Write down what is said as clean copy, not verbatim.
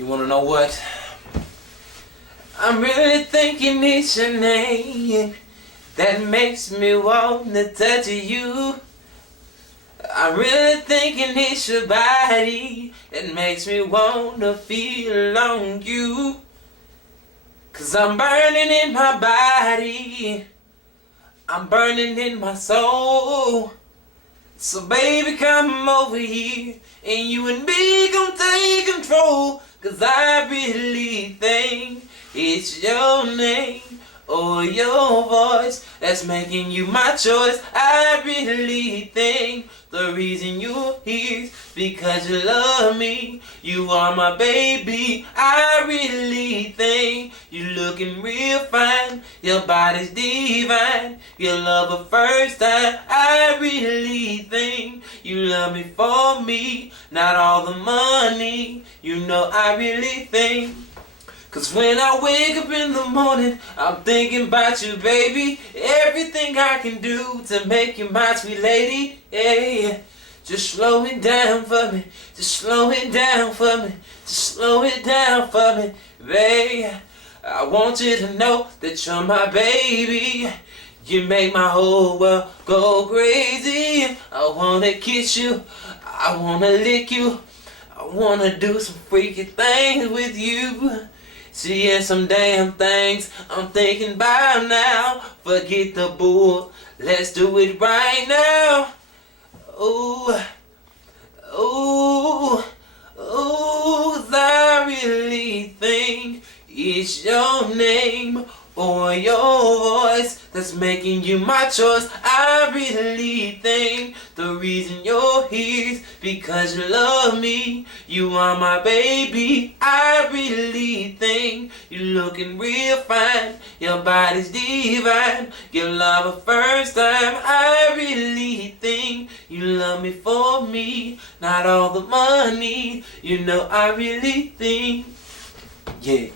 You wanna know what? I'm really thinking it's your name that makes me wanna touch you. I'm really thinking it's your body that makes me wanna feel on you. 'Cause I'm burning in my body, I'm burning in my soul. So baby, come over here and you and me gon' take control. 'Cause I really think it's your name or your voice that's making you my choice. I really think the reason you're here is because you love me. You are my baby. I really think you're looking real fine. Your body's divine. You love her first time. I really think you love me for me, not all the money. You know I really think. 'Cause when I wake up in the morning, I'm thinking about you, baby. Everything I can do to make you my sweet lady. Yeah. Just slow it down for me. Just slow it down for me. Just slow it down for me, babe. I want you to know that you're my baby. You make my whole world go crazy. I wanna kiss you. I wanna lick you. I wanna do some freaky things with you. See, yeah, some damn things I'm thinking about now. Forget the bull, let's do it right now. Ooh, ooh, ooh, 'cause I really think it's your name or your voice that's making you my choice. I really think the reason you're here is because you love me. You are my baby. I really think you're looking real fine. Your body's divine. You love her first time. I really think you love me for me, not all the money. You know I really think, yeah.